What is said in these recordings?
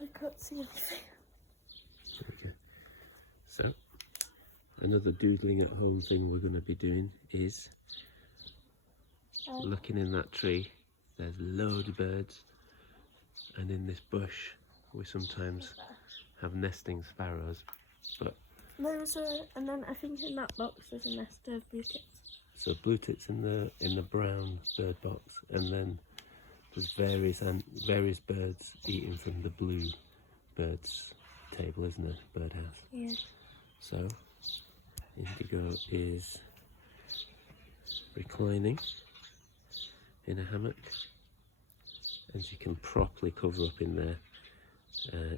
I can't see anything. Okay. So, another doodling at home thing we're going to be doing is looking in that tree. There's loads of birds, and in this bush we sometimes have nesting sparrows. But and then I think in that box there's a nest of blue tits. So blue tits in the brown bird box, and then there's various birds eating from the blue birds table, isn't it? Birdhouse. Yeah. So Indigo is reclining in a hammock, and she can properly cover up in there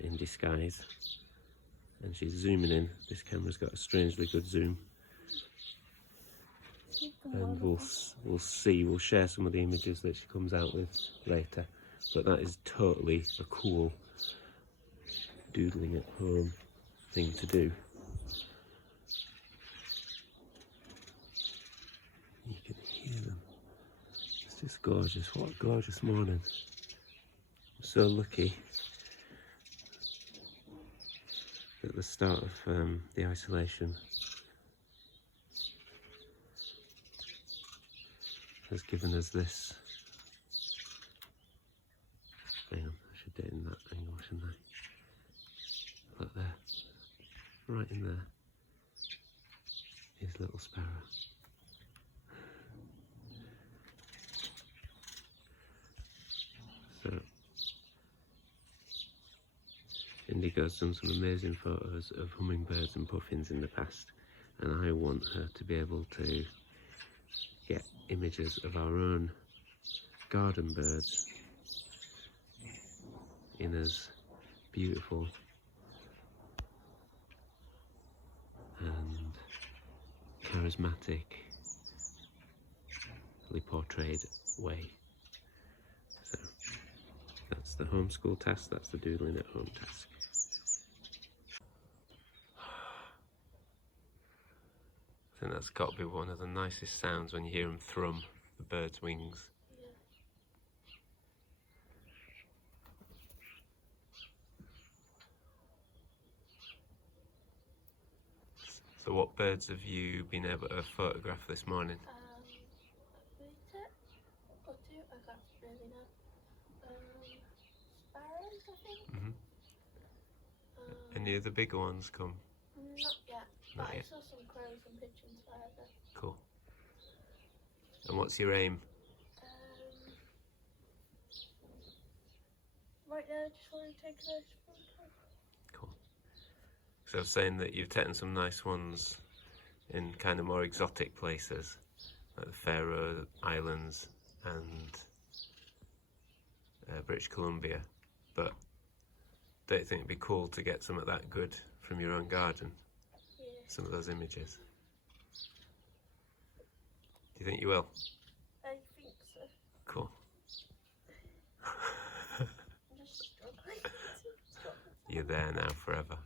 in disguise. And she's zooming in. This camera's got a strangely good zoom. And we'll share some of the images that she comes out with later. But that is totally a cool doodling at home thing to do. You can hear them. It's just gorgeous. What a gorgeous morning. I'm so lucky at the start of the isolation has given us this. Hang on, I should do it in that angle, shouldn't I? Look there, right in there is little Sparrow. So Indigo's done some amazing photos of hummingbirds and puffins in the past, and I want her to be able to get images of our own garden birds in as beautiful and charismatically portrayed way. So that's the homeschool task, that's the doodling at home task. I think that's got to be one of the nicest sounds when you hear them thrum, the bird's wings. Yeah. So what birds have you been able to photograph this morning? A blue tit or two, I can't really know. Sparrows, I think. Any of the bigger ones come? Not yet. Not but yet. I saw some crows and pigeons either. Cool. And what's your aim? Right now I just want to take a nice photo. Cool. So I was saying that you've taken some nice ones in kind of more exotic places, like the Faroe Islands and British Columbia, but don't you think it'd be cool to get some of that good from your own garden? Yeah. Some of those images. Do you think you will? I think so. Cool. I'm just struggling. You're there now forever.